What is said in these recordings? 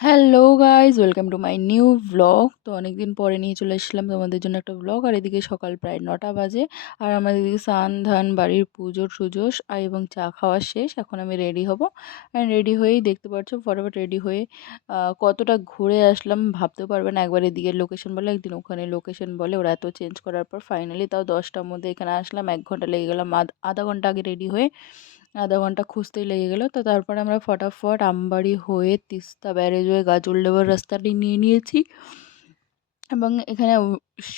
Hello guys, welcome to my new blog. তো অনেকদিন পরে নিয়ে চলে এসেছিলাম তোমাদের জন্য একটা ব্লগ। আর এদিকে সকাল প্রায় 9টা বাজে। আর আমাদের এদিকে স্নান ধান বাড়ির পুজো টুজো এবং চা খাওয়া শেষ। এখন আমি রেডি হব। অ্যান্ড রেডি হয়েই দেখতে পাচ্ছ ফটাফট রেডি হয়ে কতটা ঘুরে আসলাম ভাবতেও পারবে না। একবার এদিকে লোকেশন বলে, একদিন ওখানে লোকেশন বলে, ওরা এত চেঞ্জ করার পর ফাইনালি তাও 10টার মধ্যে এখানে আসলাম। 1 ঘন্টা লেগে গেলাম, আধা ঘন্টা আগে রেডি হয়ে আধা ঘন্টা খুঁজতেই লেগে গেল। তো তারপরে আমরা ফটাফট আমবাড়ি হয়ে তিস্তা ব্যারেজ হয়ে গাজলডোবার রাস্তাটি নিয়ে নিয়েছি। এবং এখানে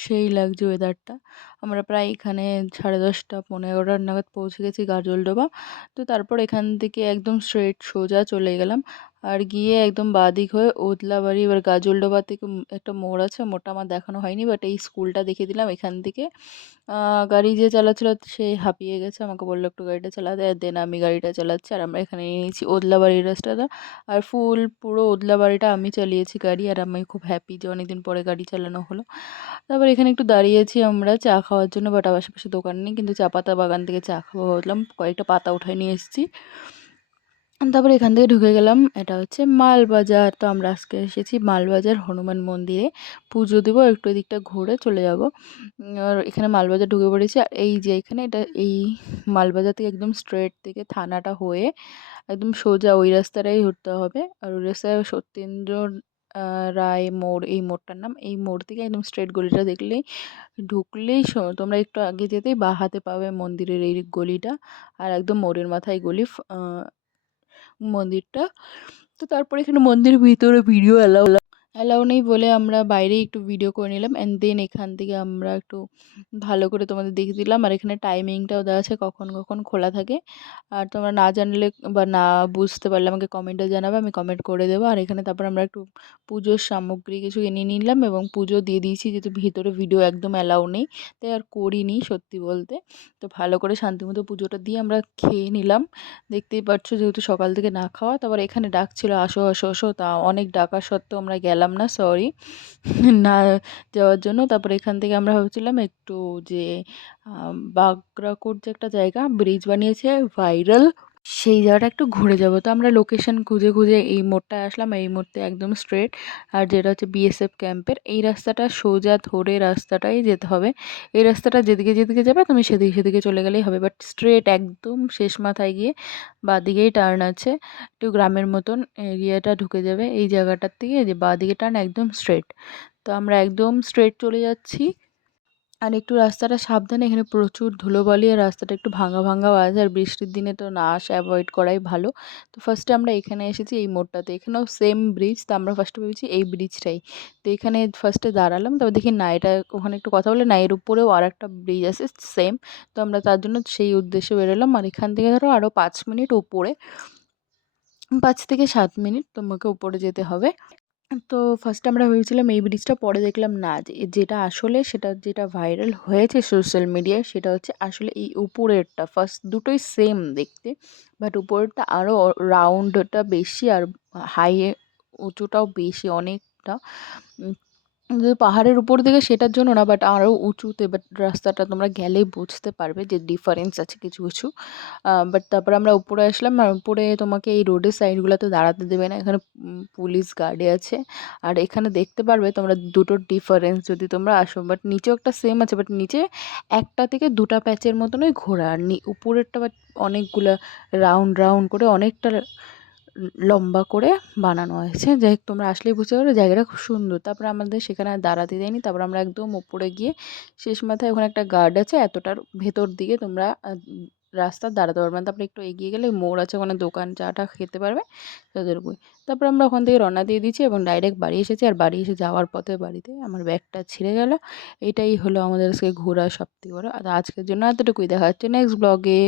সেই লাগছে ওয়েদারটা। আমরা প্রায় এখানে 10:30 11 নাগাদ পৌঁছে গেছি গাজলডোবা। তো তারপর এখান থেকে একদম স্ট্রেট সোজা চলে গেলাম। আর গিয়ে একদম বাঁদিক হয়ে ওদলাবাড়ি, এবার গাজলডোবা থেকে একটা মোড় আছে, মোড়টা আমার দেখানো হয়নি, বাট এই স্কুলটা দেখিয়ে দিলাম। এখান থেকে গাড়ি যে চালাচ্ছিল সে হাঁপিয়ে গেছে, আমাকে বললো একটু গাড়িটা চালাতে, আর দেন আমি গাড়িটা চালাচ্ছি। আর আমরা এখানে নিয়ে নিয়েছি ওদলাবাড়ির রাস্তাটা। আর পুরো ওদলাবাড়িটা আমি চালিয়েছি গাড়ি, আর আমি খুব হ্যাপি যে অনেকদিন পরে গাড়ি চালানো হলো। তারপর এখানে একটু দাঁড়িয়েছি আমরা চা খাওয়ার জন্য, বাট আশেপাশে দোকান নেই, কিন্তু চা পাতা বাগান থেকে চা খাওয়া ভাবলাম, কয়েকটা পাতা উঠায় নিয়ে এসেছি। তারপরে এখান থেকে ঢুকে গেলাম, এটা হচ্ছে মালবাজার। তো আমরা আজকে এসেছি মালবাজার হনুমান মন্দিরে পুজো দেবো, একটু এদিকটা ঘুরে চলে যাব। আর এখানে মালবাজার ঢুকে পড়েছি। আর এই যে এখানে এটা এই মালবাজার থেকে একদম স্ট্রেট থেকে থানাটা হয়ে একদম সোজা ওই রাস্তাটাই ধরতে হবে। আর ওই রাস্তায় সত্যেন্দ্র রায় মোড়, এই মোড়টার নাম। এই মোড় থেকে একদম স্ট্রেট গলিটা দেখলেই ঢুকলেই তোমরা একটু আগে যেতেই বাঁ হাতে পাবে মন্দিরের এই গলিটা। আর একদম মোড়ের মাথায় গলি মন্দিরটা। তো তারপরে এখানে মন্দিরের ভিতরে ভিডিও অ্যালাউ নেই বলে আমরা বাইরেই একটু ভিডিও করে নিলাম। অ্যান্ড দেন এখান থেকে আমরা একটু ভালো করে তোমাদের দেখিয়ে দিলাম। আর এখানে টাইমিংটাও দেওয়া আছে কখন কখন খোলা থাকে। আর তোমরা না জানলে বা না বুঝতে পারলে আমাকে কমেন্টে জানাবে, আমি কমেন্ট করে দেবো। আর এখানে তারপর আমরা একটু পুজোর সামগ্রী কিছু কিনে নিলাম এবং পুজো দিয়ে দিয়েছি, যেহেতু ভিতরে ভিডিও একদম অ্যালাউ নেই, তাই আর করিনি সত্যি বলতে। তো ভালো করে শান্তিমতো পুজোটা দিয়ে আমরা খেয়ে নিলাম। দেখতেই পাচ্ছ যেহেতু সকাল থেকে না খাওয়া। তারপর এখানে ডাকছিল আসো আসো আসো, তা অনেক ডাকা সত্ত্বেও আমরা গেলাম না, সরি না যাওয়ার জন্য। তারপর এখান থেকে আমরা ভাবছিলাম একটু যে বাগরাকোট যে একটা জায়গা ব্রিজ বানিয়েছে ভাইরাল, সেই জায়গাটা একটু ঘুরে যাব। তো আমরা লোকেশন খুঁজে খুঁজে এই মোড়টায় আসলাম। এই মোড়তে একদম স্ট্রেট, আর যেটা হচ্ছে বিএসএফ ক্যাম্পের এই রাস্তাটা সোজা ধরে রাস্তাটাই যেতে হবে। এই রাস্তাটা যেদিকে যেদিকে যাবে তুমি সেদিকে সেদিকে চলে গেলেই হবে, বাট স্ট্রেট একদম শেষ মাথায় গিয়ে বাঁদিকেই টার্ন আছে। একটু গ্রামের মতন এরিয়াটা ঢুকে যাবে এই জায়গাটার থেকে, যে বাঁদিকে টার্ন একদম স্ট্রেট। তো আমরা একদম স্ট্রেট চলে যাচ্ছি। আর একটু রাস্তাটা সাবধানে, এখানে প্রচুর ধুলোবালি আর রাস্তাটা একটু ভাঙা ভাঙাও আছে। আর বৃষ্টির দিনে তো না আসা অ্যাভয়েড করাই ভালো। তো ফার্স্টে আমরা এখানে এসেছি এই মোড়টাতে, এখানেও সেম ব্রিজ। তো আমরা ফার্স্টে ভেবেছি এই ব্রিজটাই। তো এখানে ফার্স্টে দাঁড়ালাম, তারপর দেখি না, এটা ওখানে একটু কথা বলে না, এর উপরেও আর একটা ব্রিজ আছে সেম। তো আমরা তার জন্য সেই উদ্দেশ্যে বেরোলাম। আর এখান থেকে ধরো আরও 5 মিনিট উপরে, 5 থেকে 7 মিনিট তোমাকে উপরে যেতে হবে। তো ফার্স্টে আমরা ভেবেছিলাম এই ব্রিজটা, পরে দেখলাম না, যেটা আসলে সেটা যেটা ভাইরাল হয়েছে সোশ্যাল মিডিয়ায় সেটা হচ্ছে আসলে এই উপরেরটা। ফার্স্ট দুটোই সেম দেখতে, বাট উপরেরটা আরও রাউন্ডটা বেশি, আর হাই উঁচুটাও বেশি অনেকটা। যে পাহাড়ের উপর দিকে সেটার জন্য না, বাট আরও উঁচুতে। বাট রাস্তাটা তোমরা গেলেই বুঝতে পারবে যে ডিফারেন্স আছে কিছু কিছু। বাট তারপরে আমরা উপরে আসলাম। আর উপরে তোমাকে এই রোডের সাইডগুলোতে দাঁড়াতে দেবে না, এখানে পুলিশ গার্ডে আছে। আর এখানে দেখতে পারবে তোমরা দুটোর ডিফারেন্স যদি তোমরা আসো। বাট নিচেও একটা সেম আছে, বাট নিচে একটা থেকে দুটা প্যাচের মতনই ঘোরা। আর উপরেরটা বাট অনেকগুলা রাউন্ড রাউন্ড করে অনেকটা লম্বা করে বানানো হয়েছে। যাই হোক, তোমরা আসলেই বুঝতে পারবে জায়গাটা খুব সুন্দর। তারপরে আমাদের সেখানে আর দাঁড়াতে দেয়নি। তারপর আমরা একদম উপরে গিয়ে শেষ মাথায় ওখানে একটা গার্ড আছে, এতটার ভেতর দিকে তোমরা রাস্তা দাঁড়াতে পারবে না। তারপরে একটু এগিয়ে গেলে মোড় আছে, ওখানে দোকান চাটা খেতে পারবে তাদেরকে। তারপর আমরা ওখান থেকে রওনা দিয়ে দিয়েছি এবং ডাইরেক্ট বাড়ি এসেছি। আর বাড়ি এসে যাওয়ার পথে বাড়িতে আমার ব্যাগটা ছিঁড়ে গেল। এটাই হলো আমাদের আজকে ঘোরা সবথেকে বড়। আর আজকের জন্য এতটুকুই, দেখা হচ্ছে নেক্সট ব্লগে।